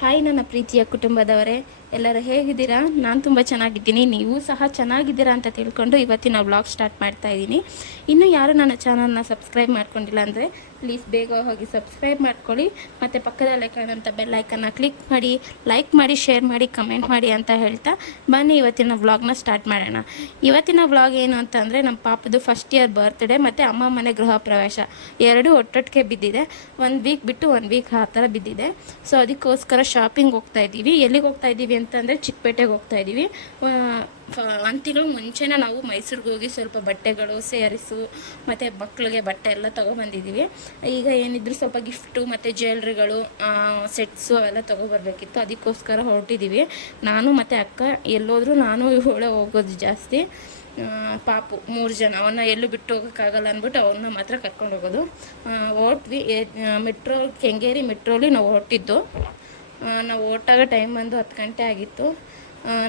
Hi, ನನ್ನ ಪ್ರೀತಿಯ ಕುಟುಂಬದವರೇ. ಎಲ್ಲರೂ ಹೇಗಿದ್ದೀರಾ? ನಾನು ತುಂಬ ಚೆನ್ನಾಗಿದ್ದೀನಿ. ನೀವು ಸಹ ಚೆನ್ನಾಗಿದ್ದೀರಾ ಅಂತ ತಿಳ್ಕೊಂಡು ಇವತ್ತಿನ ವ್ಲಾಗ್ ಸ್ಟಾರ್ಟ್ ಮಾಡ್ತಾ ಇದ್ದೀನಿ. ಇನ್ನೂ ಯಾರು ನನ್ನ ಚಾನಲ್ನ ಸಬ್ಸ್ಕ್ರೈಬ್ ಮಾಡ್ಕೊಂಡಿಲ್ಲ ಅಂದರೆ ಪ್ಲೀಸ್ ಬೇಗ ಹೋಗಿ ಸಬ್ಸ್ಕ್ರೈಬ್ ಮಾಡ್ಕೊಳ್ಳಿ. ಮತ್ತು ಪಕ್ಕದಲ್ಲೇ ಕಾಣೋಂಥ ಬೆಲ್ ಐಕನ್ನ ಕ್ಲಿಕ್ ಮಾಡಿ ಲೈಕ್ ಮಾಡಿ ಶೇರ್ ಮಾಡಿ ಕಮೆಂಟ್ ಮಾಡಿ ಅಂತ ಹೇಳ್ತಾ ಬನ್ನಿ ಇವತ್ತಿನ ವ್ಲಾಗ್ನ ಸ್ಟಾರ್ಟ್ ಮಾಡೋಣ. ಇವತ್ತಿನ ವ್ಲಾಗ್ ಏನು ಅಂತಂದರೆ ನಮ್ಮ ಪಾಪದು ಫಸ್ಟ್ ಇಯರ್ ಬರ್ತ್ಡೇ ಮತ್ತು ಅಮ್ಮ ಮನೆ ಗೃಹ ಪ್ರವೇಶ. ಎರಡೂ ಒಟ್ಟೊಟ್ಟಿಗೆ ಬಿದ್ದಿದೆ. ಒಂದು ವೀಕ್ ಬಿಟ್ಟು ಒಂದು ವೀಕ್ ಆ ಥರ ಬಿದ್ದಿದೆ. ಸೊ ಅದಕ್ಕೋಸ್ಕರ ಶಾಪಿಂಗ್ ಹೋಗ್ತಾ ಇದ್ದೀವಿ. ಎಲ್ಲಿಗೆ ಹೋಗ್ತಾ ಇದ್ದೀವಿ ಅಂತಂದರೆ ಚಿಕ್ಕಪೇಟೆಗೆ ಹೋಗ್ತಾ ಇದ್ದೀವಿ. ಒಂದು ತಿಂಗಳು ಮುಂಚೆನೇ ನಾವು ಮೈಸೂರಿಗೆ ಹೋಗಿ ಸ್ವಲ್ಪ ಬಟ್ಟೆಗಳು ಸೇರಿಸು ಮತ್ತು ಮಕ್ಕಳಿಗೆ ಬಟ್ಟೆ ಎಲ್ಲ ತೊಗೊಬಂದಿದ್ದೀವಿ. ಈಗ ಏನಿದ್ರು ಸ್ವಲ್ಪ ಗಿಫ್ಟು ಮತ್ತು ಜ್ಯುವೆಲ್ರಿಗಳು ಸೆಟ್ಸು ಅವೆಲ್ಲ ತೊಗೊಬರ್ಬೇಕಿತ್ತು. ಅದಕ್ಕೋಸ್ಕರ ಹೊರಟಿದ್ದೀವಿ. ನಾನು ಮತ್ತು ಅಕ್ಕ, ಎಲ್ಲೋದ್ರೂ ನಾನು ಇವಳೆ ಹೋಗೋದು ಜಾಸ್ತಿ. ಪಾಪು, ಮೂರು ಜನ. ಅವನ್ನ ಎಲ್ಲೂ ಬಿಟ್ಟು ಹೋಗೋಕ್ಕಾಗಲ್ಲ ಅಂದ್ಬಿಟ್ಟು ಅವನ್ನ ಮಾತ್ರ ಕರ್ಕೊಂಡು ಹೋಗೋದು. ಹೊರಟ್ವಿ. ಮೆಟ್ರೋ, ಕೆಂಗೇರಿ ಮೆಟ್ರೋಲಿ ನಾವು ಹೊರಟಿದ್ದು. ನಾವು ಓಟಾಗ ಟೈಮ್ ಬಂದು ಹತ್ತು ಗಂಟೆ ಆಗಿತ್ತು.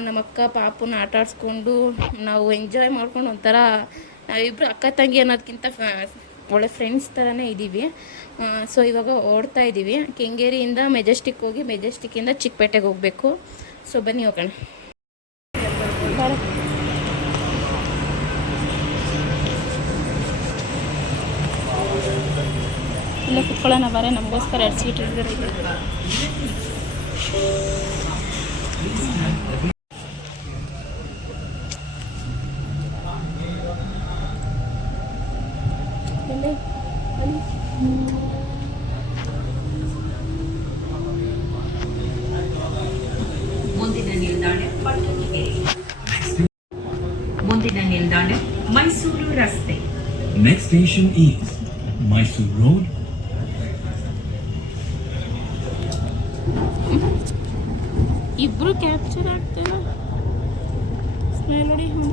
ನಮ್ಮ ಅಕ್ಕ ಪಾಪುನ ಆಟ ಆಡಿಸ್ಕೊಂಡು ನಾವು ಎಂಜಾಯ್ ಮಾಡ್ಕೊಂಡು ಒಂಥರ ನಾವಿಬ್ಬರು ಅಕ್ಕ ತಂಗಿ ಅನ್ನೋದಕ್ಕಿಂತ ಒಳ್ಳೆ ಫ್ರೆಂಡ್ಸ್ ಥರನೇ ಇದ್ದೀವಿ. ಸೊ ಇವಾಗ ಓಡ್ತಾ ಇದ್ದೀವಿ. ಕೆಂಗೇರಿಯಿಂದ ಮೆಜೆಸ್ಟಿಕ್ ಹೋಗಿ ಮೆಜೆಸ್ಟಿಕ್ಕಿಂದ ಚಿಕ್ಕಪೇಟೆಗೆ ಹೋಗಬೇಕು. ಸೊ ಬನ್ನಿ ಹೋಗೋಣ. ಇಲ್ಲ ಕುತ್ಕೊಳ್ಳೋಣ ಬಾರೆ ನಮಗೋಸ್ಕರ ಎರಡು ಸೀಟ್ ಹಿಡಿದ್ರೆ ಇದೆ. ಎಲ್ಲಿ? ಅಲ್ಲಿ? ಮುಂದಿನ ನಿಲ್ದಾಣ ಮುಂದಿನ ನಿಲ್ದಾಣ ಮೈಸೂರು ರಸ್ತೆ. Next station is Mysuru Road, ಇಬ್ರು ಕ್ಯಾಪ್ಚರ್ ಆಗ್ತಿಲ್ಲ ಸ್ಮೆಲ್ ನೋಡಿ ಹ್ಞೂ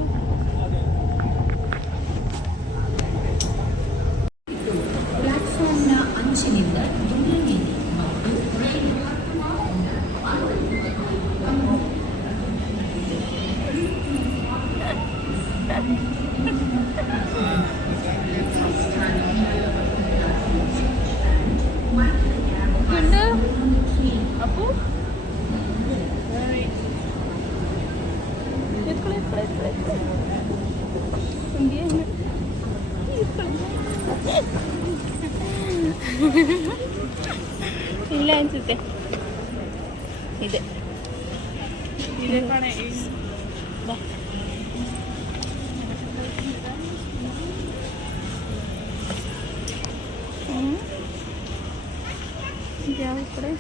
ಪ್ಲಾಟ್ಫಾರ್ಮ್ನ ಅಂಚಿನಿಂದ ಇಲ್ಲ ಅನ್ಸುತ್ತೆ ಇದೆ ಇದೆ ಬಾ ಹ್ಞೂ ಯಾವ ಕಡೆ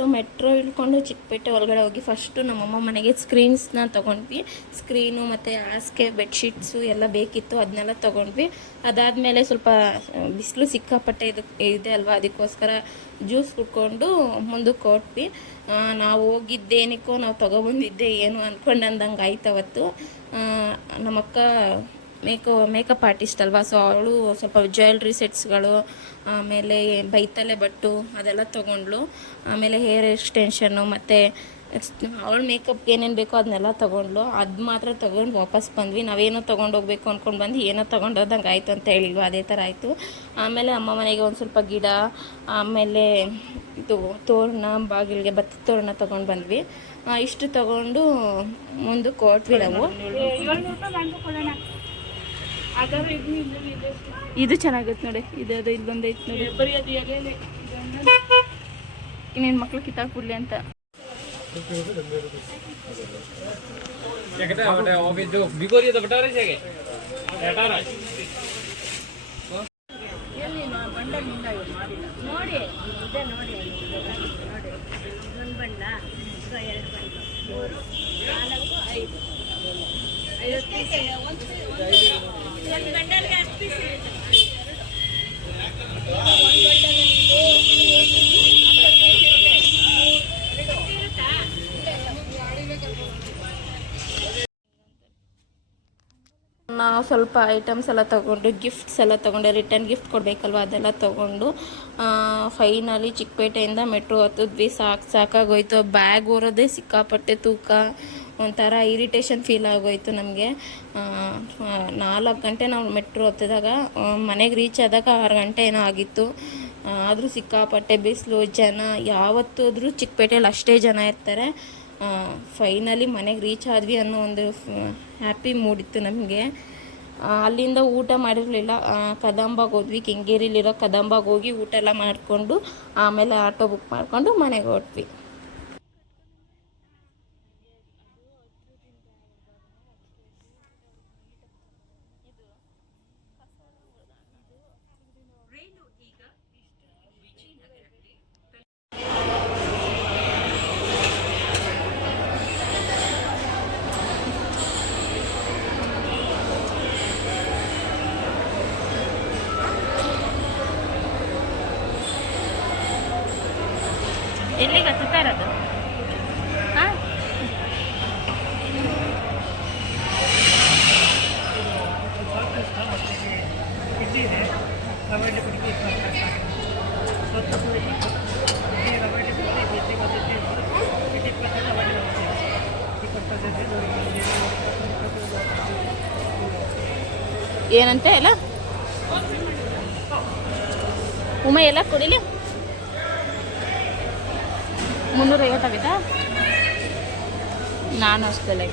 ಸೊ ಮೆಟ್ರೋ ಇಳ್ಕೊಂಡು ಚಿಕ್ಕಪೇಟೆ ಒಳಗಡೆ ಹೋಗಿ ಫಸ್ಟು ನಮ್ಮಮ್ಮ ಮನೆಗೆ ಸ್ಕ್ರೀನ್ಸ್ನ ತೊಗೊಂಡ್ವಿ. ಸ್ಕ್ರೀನು ಮತ್ತು ಹಾಸಿಗೆ ಬೆಡ್ಶೀಟ್ಸು ಎಲ್ಲ ಬೇಕಿತ್ತು ಅದನ್ನೆಲ್ಲ ತೊಗೊಂಡ್ವಿ. ಅದಾದಮೇಲೆ ಸ್ವಲ್ಪ ಬಿಸಿಲು ಸಿಕ್ಕಾಪಟ್ಟೆ ಇದು, ಇದೆ ಅಲ್ವಾ? ಅದಕ್ಕೋಸ್ಕರ ಜ್ಯೂಸ್ ಕುಡ್ಕೊಂಡು ಮುಂದಕ್ಕೆ ಕೊಟ್ವಿ ನಾವು ಹೋಗಿದ್ದೇನಕ್ಕೋ, ನಾವು ತೊಗೊಬಂದಿದ್ದೆ ಏನು ಅಂದ್ಕೊಂಡು ಅಂದಂಗೆ ಆಯ್ತು ಅವತ್ತು ನಮ್ಮಕ್ಕ ಮೇಕೋ ಮೇಕಪ್ ಆರ್ಟಿಸ್ಟ್ ಅಲ್ವಾ? ಸೊ ಅವಳು ಸ್ವಲ್ಪ ಜ್ಯುವೆಲ್ರಿ ಸೆಟ್ಸ್ಗಳು ಆಮೇಲೆ ಬೈತಲೆ ಬಟ್ಟು ಅದೆಲ್ಲ ತೊಗೊಂಡ್ಳು. ಆಮೇಲೆ ಹೇರ್ ಎಕ್ಸ್ಟೆನ್ಷನ್ನು ಮತ್ತು ಅವಳ ಮೇಕಪ್ಗೆ ಏನೇನು ಬೇಕೋ ಅದನ್ನೆಲ್ಲ ತೊಗೊಂಡ್ಲು ಅದು ಮಾತ್ರ ತೊಗೊಂಡು ವಾಪಸ್ ಬಂದ್ವಿ. ನಾವೇನೋ ತೊಗೊಂಡು ಹೋಗ್ಬೇಕು ಅಂದ್ಕೊಂಡು ಬಂದು ಏನೋ ತೊಗೊಂಡು ಹೋದಂಗೆ ಆಯಿತು ಅಂತ ಹೇಳಿಲ್ವ? ಅದೇ ಥರ ಆಯಿತು. ಆಮೇಲೆ ಅಮ್ಮ ಮನೆಗೆ ಒಂದು ಸ್ವಲ್ಪ ಗಿಡ, ಆಮೇಲೆ ಇದು ತೋರಣ, ಬಾಗಿಲಿಗೆ ಬತ್ತಿ ತೋರಣ ತೊಗೊಂಡು ಬಂದ್ವಿ. ಇಷ್ಟು ತೊಗೊಂಡು ಮುಂದಕ್ಕೆ ಹೊರಟ್ವಿ ನಾವು. ಇದು ಚೆನ್ನಾಗೈತೆ ನೋಡಿ. ಇದು ಅದು ಇಲ್ಲೊಂದೈತೆ ನೋಡಿ. ಇನ್ನೇನು ಮಕ್ಳು ಕಿತ್ತಾಕ್ಬಿಡ್ಲಿ ಅಂತ. क्या ನಾವು ಸ್ವಲ್ಪ ಐಟಮ್ಸ್ ಎಲ್ಲ ತಗೊಂಡು ಗಿಫ್ಟ್ಸ್ ಎಲ್ಲ ತಗೊಂಡೆ ರಿಟರ್ನ್ ಗಿಫ್ಟ್ ಕೊಡಬೇಕಲ್ವ ಅದೆಲ್ಲ ತಗೊಂಡು ಫೈನಲಿ ಚಿಕ್ಕಪೇಟೆಯಿಂದ ಮೆಟ್ರೋ ಹತ್ತಿದ್ವಿ. ಸಾಕು ಸಾಕಾಗೋಯ್ತು. ಬ್ಯಾಗ್ ಓರೋದೇ ಸಿಕ್ಕಾಪಟ್ಟೆ ತೂಕ. ಒಂಥರ ಇರಿಟೇಷನ್ ಫೀಲ್ ಆಗೋಯ್ತು ನಮಗೆ. ನಾಲ್ಕು ಗಂಟೆ ನಾವು ಮೆಟ್ರೋ ಹತ್ತಿದಾಗ ಮನೆಗೆ ರೀಚ್ ಆದಾಗ ಆರು ಗಂಟೆ ಏನೋ ಆಗಿತ್ತು. ಆದರೂ ಸಿಕ್ಕಾಪಟ್ಟೆ ಬಿಸಿಲು, ಜನ, ಯಾವತ್ತಾದರೂ ಚಿಕ್ಕಪೇಟೆಯಲ್ಲಿ ಅಷ್ಟೇ ಜನ ಇರ್ತಾರೆ. ಫೈನಲಿ ಮನೆಗೆ ರೀಚ್ ಆದ್ವಿ ಅನ್ನೋ ಒಂದು ಹ್ಯಾಪಿ ಮೂಡಿತ್ತು ನಮಗೆ. ಅಲ್ಲಿಂದ ಊಟ ಮಾಡಿರಲಿಲ್ಲ. ಕದಂಬಾಗ ಹೋದ್ವಿ. ಕೆಂಗೇರಿಲಿರೋ ಕದಂಬಾಗ ಹೋಗಿ ಊಟ ಎಲ್ಲ ಮಾಡಿಕೊಂಡು, ಆಮೇಲೆ ಆಟೋ ಬುಕ್ ಮಾಡಿಕೊಂಡು ಮನೆಗೆ ಹೊರಟ್ವಿ. ಎಲ್ಲಿಗೆ ಹತ್ತುತ್ತಾ ಇರೋದು? ಹಾಂ ಏನಂತೆ ಎಲ್ಲ? ಉಮೆ ಎಲ್ಲ ಕೊಡಿಲಿ? ಮುನ್ನೂರ ಐವತ್ತಾಗೈತಾ ನಾನು ಅಷ್ಟೇ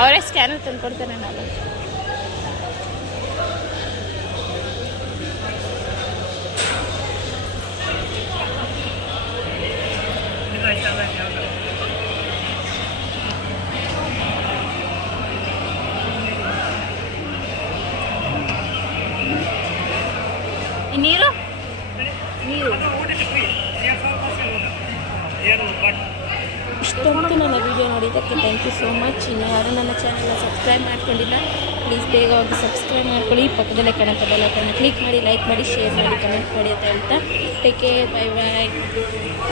ಅವರೇ ಸ್ಕ್ಯಾನರ್ ತಂದು ಕೊಡ್ತಾರೆ ನಾನು. ಇಷ್ಟೊಂದು ನನ್ನ ವಿಡಿಯೋ ನೋಡಿದ್ದಕ್ಕೆ ಥ್ಯಾಂಕ್ ಯು ಸೋ ಮಚ್ ಇನ್ನು ಯಾರು ನನ್ನ ಚಾನಲ್ನ ಸಬ್ಸ್ಕ್ರೈಬ್ ಮಾಡ್ಕೊಂಡಿಲ್ಲ ಪ್ಲೀಸ್ ಬೇಗ ಹೋಗಿ ಸಬ್ಸ್ಕ್ರೈಬ್ ಮಾಡ್ಕೊಳ್ಳಿ. ಪಕ್ಕದಲ್ಲೇ ಕಾಣುತ್ತೆ ಬೆಲ್ಲಕ್ಕನ್ನು ಕ್ಲಿಕ್ ಮಾಡಿ ಲೈಕ್ ಮಾಡಿ ಶೇರ್ ಮಾಡಿ ಕಮೆಂಟ್ ಮಾಡಿ ಅಂತ ಹೇಳ್ತಾ. Take care bye bye